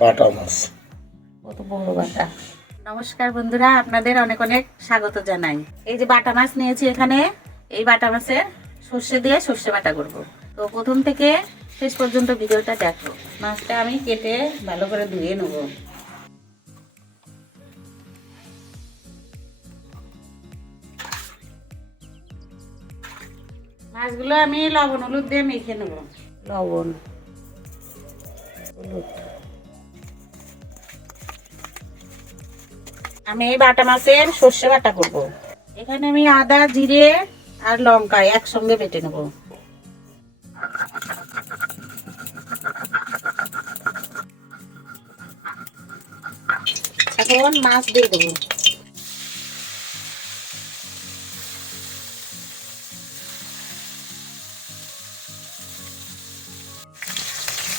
বাটা মাছ কত বড় বাটা। নমস্কার বন্ধুরা আপনাদের অনেক অনেক স্বাগত জানাই। এই যে বাটা মাছ নিয়েছি এখানে এই বাটা মাছের সর্ষে দিয়ে সর্ষে বাটা করব। তো প্রথম থেকে শেষ পর্যন্ত ভিডিওটা দেখো। মাছটা আমি কেটে ভালো করে ধুয়ে নেব। মাছগুলো আমি লবণ হলুদ দিয়ে মেখে নেব। লবণ। হলুদ। আমি এই বাটা মাছের সর্ষে বাটা করব। এখানে আমি আদা, জিরে আর লঙ্কা একসঙ্গে বেটে নেব। এখন মাছ দিয়ে দেবো।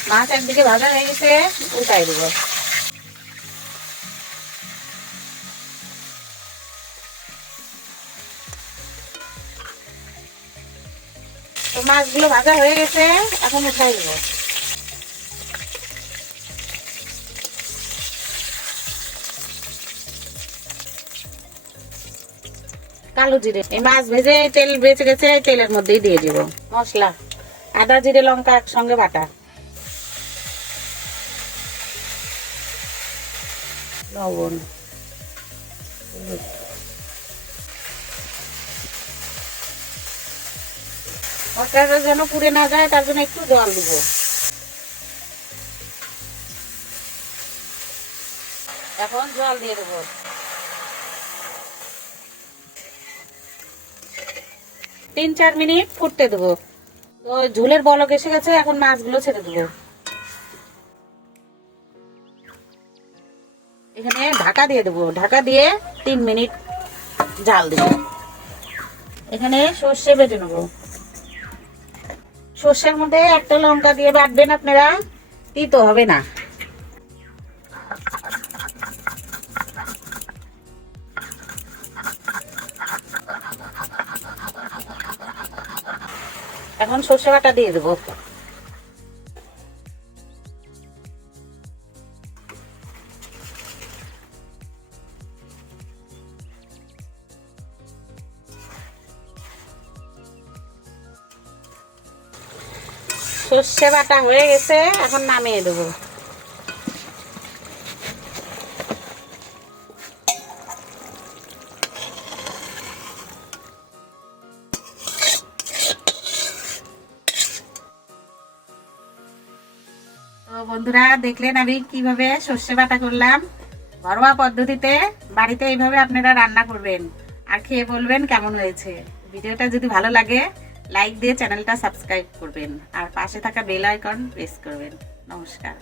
মাছ একদিকে ভাজা হয়ে গেছে উল্টাই দেবো। তো মাছগুলো ভাজা হয়ে গেছে, এখন উঠাই দেবো কালো জিরে, এই মাছ ভেজে, তেল বেঁচে গেছে, তেলের মধ্যেই দিয়ে দিব। মশলা, আদা, জিরে, লঙ্কা একসঙ্গে বাটা। লবণ মশলাটা যেন পুড়ে না যায়, তার জন্য একটু জল দিব। এখন জল দিয়ে দেবো। তিন চার মিনিট ফুটতে দেবো। তো ঝুলের বলক এসে গেছে, এখন মাছগুলো ছেড়ে দেবো এখানে ঢাকা দিয়ে দেবো। ঢাকা দিয়ে তিন মিনিট জাল দেবো। এখানে সর্ষে বেটে নেব। সর্ষের মধ্যে একটা লঙ্কা দিয়ে বাটবেন আপনারা তিতো হবে না। এখন সর্ষে বাটা দিয়ে দেবো। সর্ষে বাটা হয়ে গেছে, এখন নামিয়ে দেবো। বন্ধুরা, দেখলেন আমি কীভাবে সর্ষে বাটা করলাম? ঘরোয়া পদ্ধতিতে বাড়িতে এইভাবে আপনারা রান্না করবেন। আর খেয়ে বলবেন কেমন হয়েছে। ভিডিওটা যদি ভালো লাগে লাইক দিয়ে চ্যানেলটা সাবস্ক্রাইব করবেন। আর পাশে থাকা বেল আইকন প্রেস করবেন। নমস্কার।